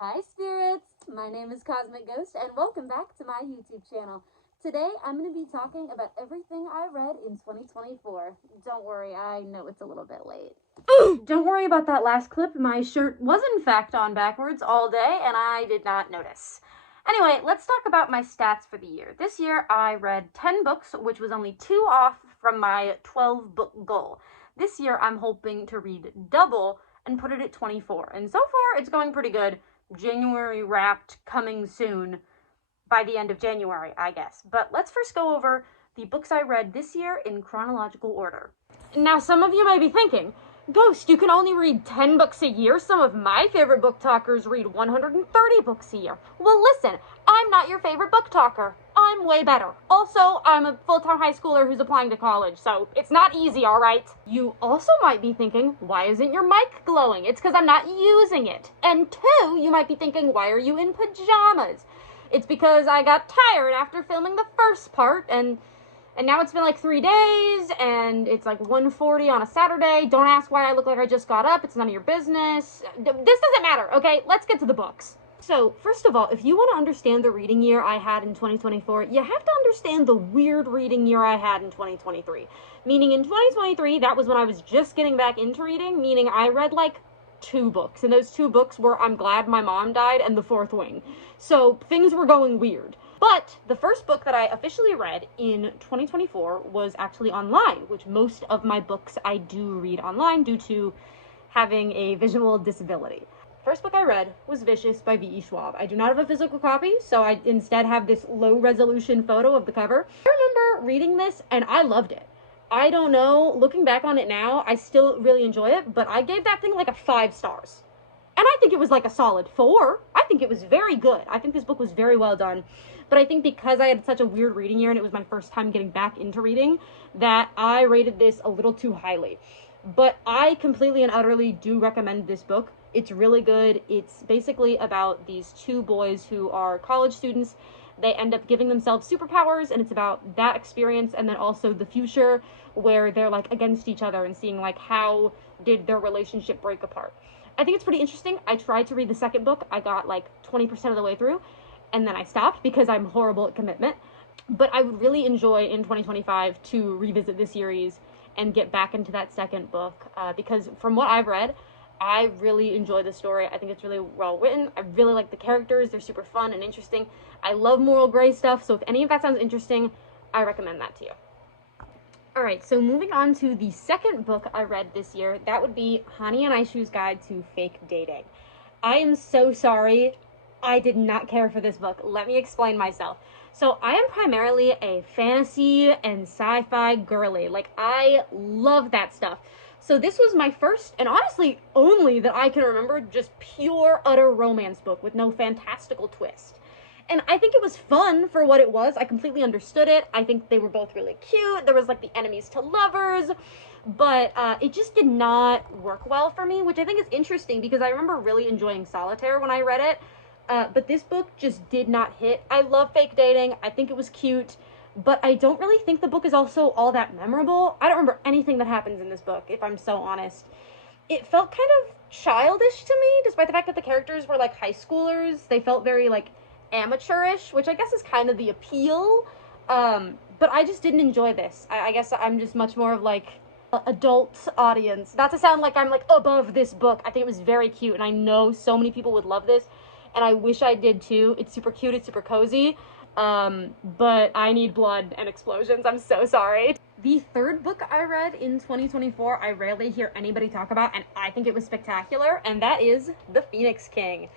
Hi spirits, my name is Cosmic Ghost and welcome back to my YouTube channel. Today I'm going to be talking about everything I read in 2024. Don't worry, I know it's a little bit late. Don't worry about that last clip. My shirt was in fact on backwards all day and I did not notice. Anyway, let's talk about my stats for the year. This year I read 10 books, which was only 2 off from my 12 book goal. This year I'm hoping to read double and put it at 24. And so far it's going pretty good. January wrapped, coming soon by the end of January, I guess. But let's first go over the books I read this year in chronological order. Now, some of you may be thinking, Ghost, you can only read 10 books a year. Some of my favorite book talkers read 130 books a year. Well, listen, I'm not your favorite book talker. I'm way better. Also, I'm a full-time high schooler who's applying to college, so it's not easy, all right? You also might be thinking, why isn't your mic glowing? It's because I'm not using it. And two, you might be thinking, why are you in pajamas? It's because I got tired after filming the first part, and now it's been like 3 days, and it's like 1:40 on a Saturday. Don't ask why I look like I just got up. It's none of your business. This doesn't matter, okay? Let's get to the books. So, first of all, if you want to understand the reading year I had in 2024, you have to understand the weird reading year I had in 2023. Meaning in 2023, that was when I was just getting back into reading, meaning I read like 2 books, and those 2 books were I'm Glad My Mom Died and The Fourth Wing. So, things were going weird. But the first book that I officially read in 2024 was actually online, which most of my books I do read online due to having a visual disability. First book I read was Vicious by V.E. Schwab. I do not have a physical copy, so I instead have this low-resolution photo of the cover. I remember reading this, and I loved it. I don't know, looking back on it now, I still really enjoy it, but I gave that thing like a 5 stars. And I think it was like a solid 4. I think it was very good. I think this book was very well done. But I think because I had such a weird reading year and it was my first time getting back into reading, that I rated this a little too highly. But I completely and utterly do recommend this book. It's really good. It's basically about these 2 boys who are college students. They end up giving themselves superpowers, and it's about that experience and then also the future where they're like against each other and seeing like how did their relationship break apart. I think it's pretty interesting. I tried to read the second book. I got like 20% of the way through, and then I stopped because I'm horrible at commitment. But I would really enjoy in 2025 to revisit the series and get back into that second book because from what I've read, I really enjoy the story. I think it's really well written. I really like the characters. They're super fun and interesting. I love moral gray stuff, so if any of that sounds interesting, I recommend that to you. Alright, so moving on to the second book I read this year, that would be Hani and Aishu's Guide to Fake Dating. I am so sorry. I did not care for this book. Let me explain myself. So I am primarily a fantasy and sci-fi girly. Like, I love that stuff. So this was my first, and honestly only that I can remember, just pure, utter romance book with no fantastical twist. And I think it was fun for what it was. I completely understood it. I think they were both really cute. There was like the enemies to lovers, but it just did not work well for me, which I think is interesting because I remember really enjoying Solitaire when I read it. But this book just did not hit. I love fake dating. I think it was cute, but I don't really think the book is also all that memorable. I don't remember anything that happens in this book, if I'm so honest. It felt kind of childish to me, despite the fact that the characters were like high schoolers. They felt very like amateurish, which I guess is kind of the appeal. But I just didn't enjoy this. I guess I'm just much more of like adult audience. Not to sound like I'm like above this book. I think it was very cute, and I know so many people would love this, and I wish I did too. It's super cute. It's super cozy. But I need blood and explosions. I'm so sorry. The third book I read in 2024, I rarely hear anybody talk about, and I think it was spectacular, and that is The Phoenix King.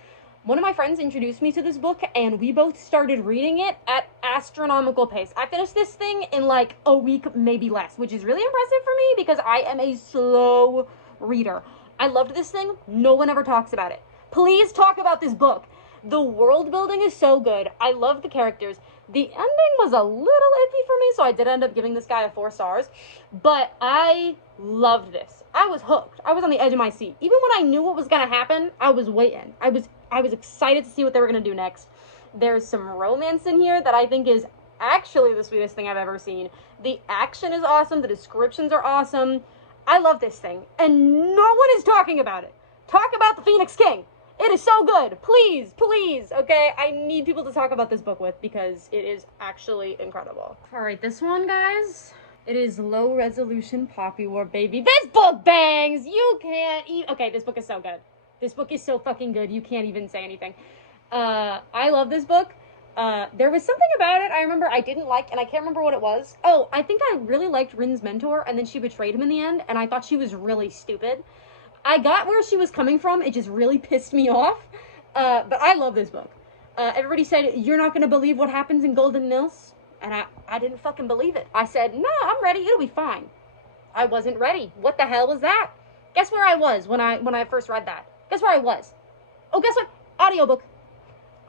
One of my friends introduced me to this book, and we both started reading it at astronomical pace. I finished this thing in like a week, maybe less, which is really impressive for me because I am a slow reader. I loved this thing. No one ever talks about it. Please talk about this book. The world building is so good. I love the characters. The ending was a little iffy for me, so I did end up giving this guy a 4 stars. But I loved this. I was hooked. I was on the edge of my seat. Even when I knew what was going to happen, I was waiting. I was excited to see what they were going to do next. There's some romance in here that I think is actually the sweetest thing I've ever seen. The action is awesome. The descriptions are awesome. I love this thing. And no one is talking about it. Talk about The Phoenix King. It is so good. Please, please, okay? I need people to talk about this book with because it is actually incredible. All right, this one, guys. It is Low Resolution Poppy War, baby. This book bangs! You can't okay, this book is so good. This book is so fucking good. You can't even say anything. I love this book. There was something about it I remember I didn't like, and I can't remember what it was. Oh, I think I really liked Rin's mentor, and then she betrayed him in the end, and I thought she was really stupid. I got where she was coming from. It just really pissed me off. But I love this book. Everybody said, you're not going to believe what happens in Golden Mills. And I didn't fucking believe it. I said, no, I'm ready. It'll be fine. I wasn't ready. What the hell was that? Guess where I was when I first read that? Guess where I was? Oh, guess what? Audiobook.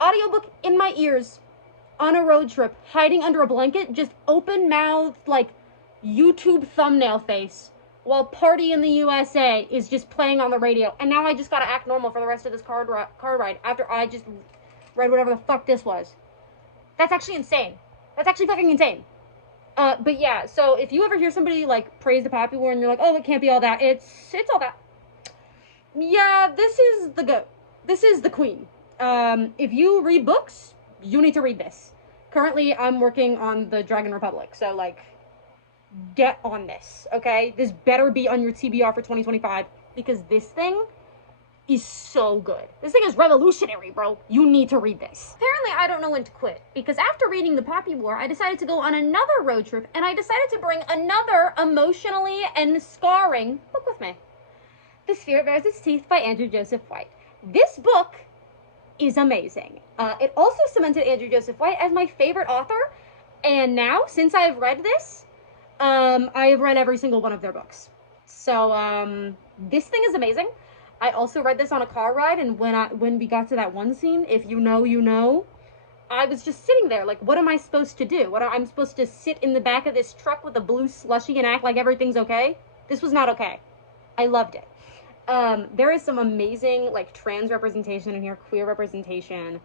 Audiobook in my ears on a road trip, hiding under a blanket, just open-mouthed, like, YouTube thumbnail face, while Party in the USA is just playing on the radio. And now I just gotta act normal for the rest of this car ride after I just read whatever the fuck this was. That's actually insane. That's actually fucking insane. But yeah, so if you ever hear somebody, like, praise the Poppy War and you're like, oh, it can't be all that, it's all that. Yeah, this is the goat. This is the queen. If you read books, you need to read this. Currently, I'm working on the Dragon Republic, so, like, get on this, okay? This better be on your TBR for 2025, because this thing is so good. This thing is revolutionary, bro. You need to read this. Apparently, I don't know when to quit, because after reading The Poppy War, I decided to go on another road trip, and I decided to bring another emotionally and scarring book with me. The Spirit Bears Its Teeth by Andrew Joseph White. This book is amazing. It also cemented Andrew Joseph White as my favorite author, and now, since I have read this, I have read every single one of their books. So, this thing is amazing. I also read this on a car ride, and when we got to that one scene, if you know, you know, I was just sitting there, like, what am I supposed to do? I'm supposed to sit in the back of this truck with a blue slushie and act like everything's okay? This was not okay. I loved it. There is some amazing, like, trans representation in here, queer representation.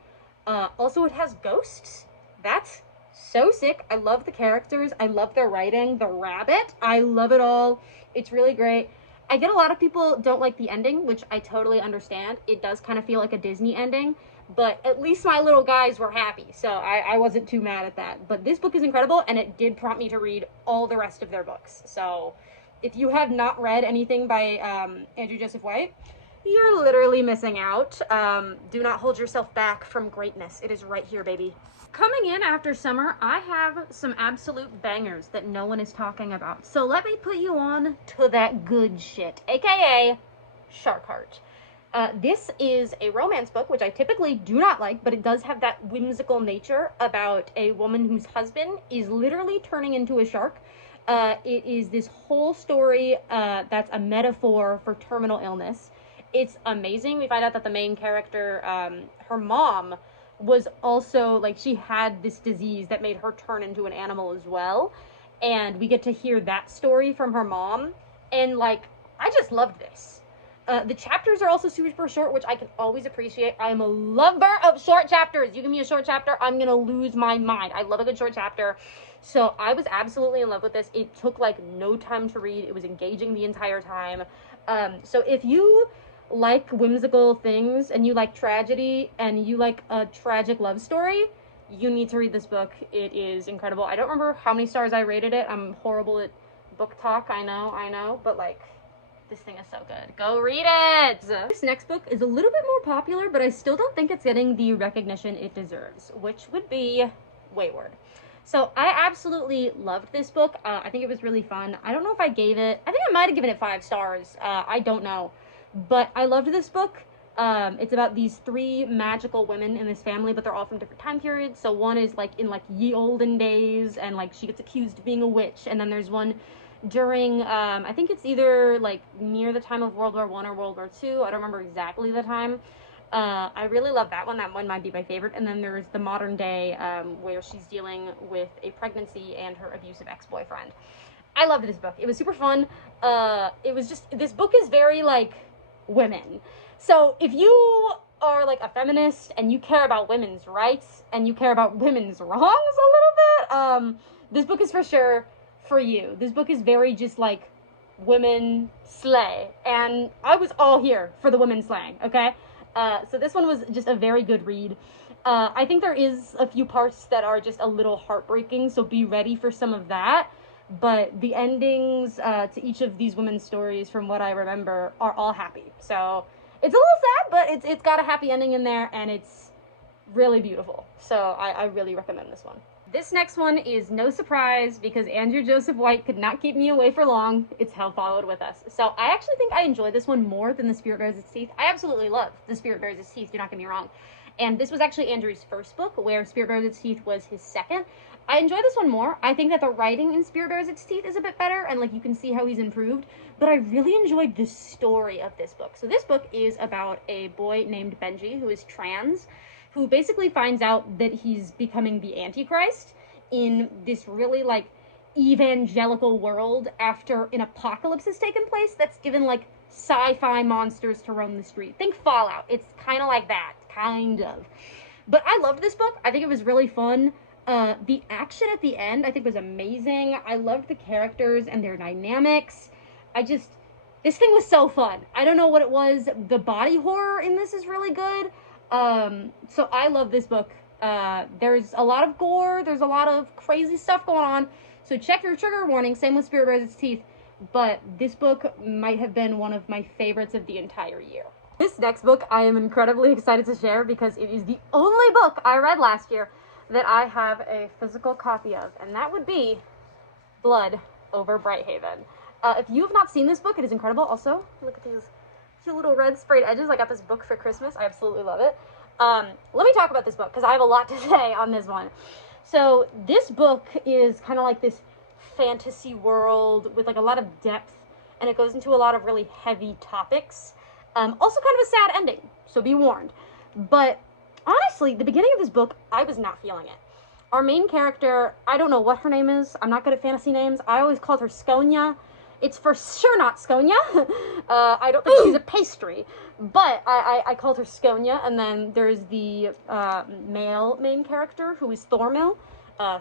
Also, it has ghosts. That's so sick. I love the characters. I love their writing. The rabbit. I love it all. It's really great. I get a lot of people don't like the ending, which I totally understand. It does kind of feel like a Disney ending, but at least my little guys were happy, so I wasn't too mad at that. But this book is incredible, and it did prompt me to read all the rest of their books. So if you have not read anything by Andrew Joseph White, you're literally missing out. Do not hold yourself back from greatness. It is right here, baby. Coming in after summer, I have some absolute bangers that no one is talking about. So let me put you on to that good shit, aka Shark Heart. This is a romance book, which I typically do not like, but it does have that whimsical nature about a woman whose husband is literally turning into a shark. It is this whole story that's a metaphor for terminal illness. It's amazing. We find out that the main character, her mom, was also, like, she had this disease that made her turn into an animal as well. And we get to hear that story from her mom. And, like, I just loved this. The chapters are also super short, which I can always appreciate. I am a lover of short chapters. You give me a short chapter, I'm gonna lose my mind. I love a good short chapter. So I was absolutely in love with this. It took, like, no time to read. It was engaging the entire time. So if you like whimsical things and you like tragedy and you like a tragic love story, you need to read this book. It is incredible. I don't remember how many stars I rated it. I'm horrible at book talk. I know, but, like, this thing is so good. Go read it! This next book is a little bit more popular, but I still don't think it's getting the recognition it deserves, which would be Wayward. So I absolutely loved this book. I think it was really fun. I don't know if I think I might have given it 5 stars. I don't know. But I loved this book. It's about these 3 magical women in this family, but they're all from different time periods. So one is, like, in, like, ye olden days, and, like, she gets accused of being a witch. And then there's one during, I think it's either, like, near the time of World War I or World War II. I don't remember exactly the time. I really love that one. That one might be my favorite. And then there's the modern day, where she's dealing with a pregnancy and her abusive ex-boyfriend. I loved this book. It was super fun. It was just, this book is very, like, women. So if you are, like, a feminist and you care about women's rights and you care about women's wrongs a little bit, this book is for sure for you. This book is very just, like, women slay, and I was all here for the women slaying, okay? So this one was just a very good read. I think there is a few parts that are just a little heartbreaking, so be ready for some of that. But the endings to each of these women's stories, from what I remember, are all happy. So it's a little sad, but it's got a happy ending in there, and it's really beautiful. So I really recommend this one. This next one is no surprise because Andrew Joseph White could not keep me away for long. It's Hell Followed With Us. So I actually think I enjoyed this one more than The Spirit Bears Its Teeth. I absolutely love The Spirit Bears Its Teeth, do not get me wrong. And this was actually Andrew's first book, where Spirit Bears Its Teeth was his second. I enjoy this one more. I think that the writing in Spirit Bears Its Teeth is a bit better, and like you can see how he's improved, but I really enjoyed the story of this book. So this book is about a boy named Benji who is trans, who basically finds out that he's becoming the Antichrist in this really like evangelical world after an apocalypse has taken place that's given like sci-fi monsters to roam the street. Think Fallout. It's kind of like that, kind of. But I loved this book. I think it was really fun. The action at the end I think was amazing. I loved the characters and their dynamics. This thing was so fun. I don't know what it was. The body horror in this is really good. So I love this book. There's a lot of gore, there's a lot of crazy stuff going on, so check your trigger warning. Same with Spirit Bears Its Teeth, but this book might have been one of my favorites of the entire year. This next book I am incredibly excited to share because it is the only book I read last year that I have a physical copy of, and that would be Blood Over Brighthaven. If you have not seen this book, it is incredible. Also, look at these cute little red sprayed edges. I got this book for Christmas. I absolutely love it. Let me talk about this book because I have a lot to say on this one. So this book is kind of like this fantasy world with like a lot of depth, and it goes into a lot of really heavy topics. Also kind of a sad ending, so be warned. But honestly, the beginning of this book, I was not feeling it. Our main character, I don't know what her name is. I'm not good at fantasy names. I always called her Skonia. It's for sure not Skonia. I don't think she's a pastry, but I called her Skonia. And then there's the male main character, who is Thormil,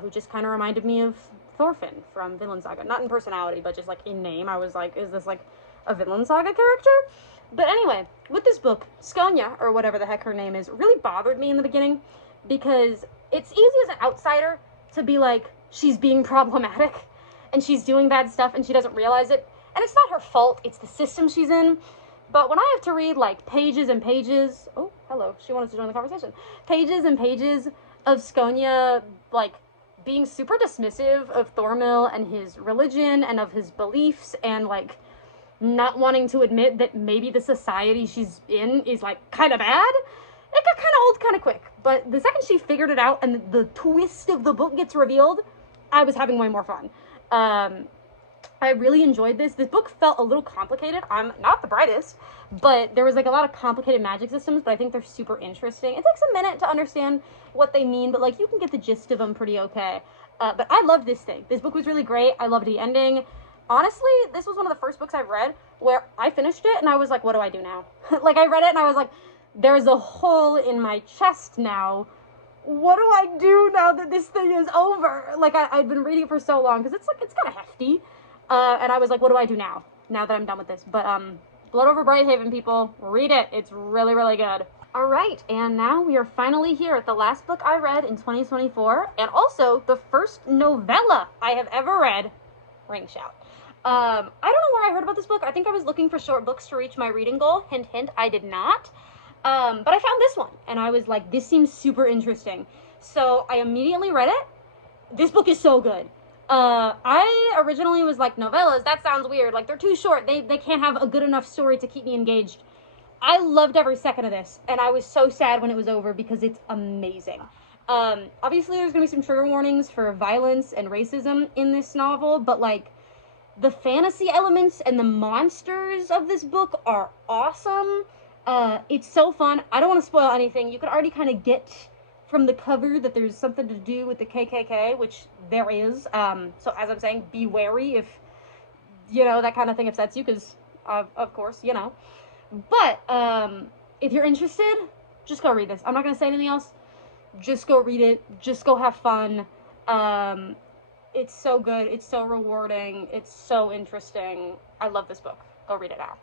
who just kind of reminded me of Thorfinn from Vinland Saga. Not in personality, but just like in name. I was like, is this like a Vinland Saga character? But anyway, with this book, Skonia, or whatever the heck her name is, really bothered me in the beginning because it's easy as an outsider to be like, she's being problematic and she's doing bad stuff and she doesn't realize it. And it's not her fault, it's the system she's in. But when I have to read like pages and pages, oh, hello, she wanted to join the conversation. Pages and pages of Skonia, like, being super dismissive of Thormil and his religion and of his beliefs, and like not wanting to admit that maybe the society she's in is like kind of bad, it got kind of old kind of quick. But the second she figured it out and the twist of the book gets revealed, I was having way more fun. I really enjoyed this. This book felt a little complicated. I'm not the brightest, but there was like a lot of complicated magic systems, but I think they're super interesting. It takes a minute to understand what they mean, but like you can get the gist of them pretty okay. But I loved this thing. This book was really great. I loved the ending. Honestly, this was one of the first books I've read where I finished it and I was like, what do I do now? Like, I read it and I was like, there's a hole in my chest now. What do I do now that this thing is over? Like, I'd been reading it for so long because it's kind of hefty. And I was like, what do I do now that I'm done with this? But Blood Over Brighthaven, people, read it. It's really, really good. All right, and now we are finally here at the last book I read in 2024, and also the first novella I have ever read, Ring Shout. I don't know where I heard about this book. I think I was looking for short books to reach my reading goal. Hint, hint, I did not. But I found this one, and I was like, this seems super interesting. So I immediately read it. This book is so good. I originally was like, novellas, that sounds weird. Like, they're too short. They can't have a good enough story to keep me engaged. I loved every second of this, and I was so sad when it was over because it's amazing. Obviously, there's going to be some trigger warnings for violence and racism in this novel, but, like, the fantasy elements and the monsters of this book are awesome. It's so fun. I don't want to spoil anything. You can already kind of get from the cover that there's something to do with the KKK, which there is. So as I'm saying, be wary if, you know, that kind of thing upsets you, because, of course, you know. But if you're interested, just go read this. I'm not going to say anything else. Just go read it. Just go have fun. It's so good. It's so rewarding. It's so interesting. I love this book. Go read it now.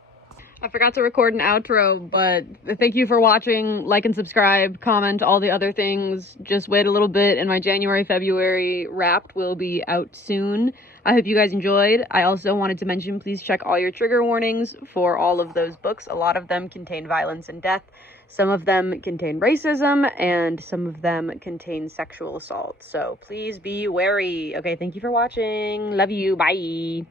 I forgot to record an outro, but thank you for watching. Like and subscribe, comment, all the other things. Just wait a little bit, and my January-February Wrapped will be out soon. I hope you guys enjoyed. I also wanted to mention, please check all your trigger warnings for all of those books. A lot of them contain violence and death. Some of them contain racism, and some of them contain sexual assault. So please be wary. Okay, thank you for watching. Love you. Bye.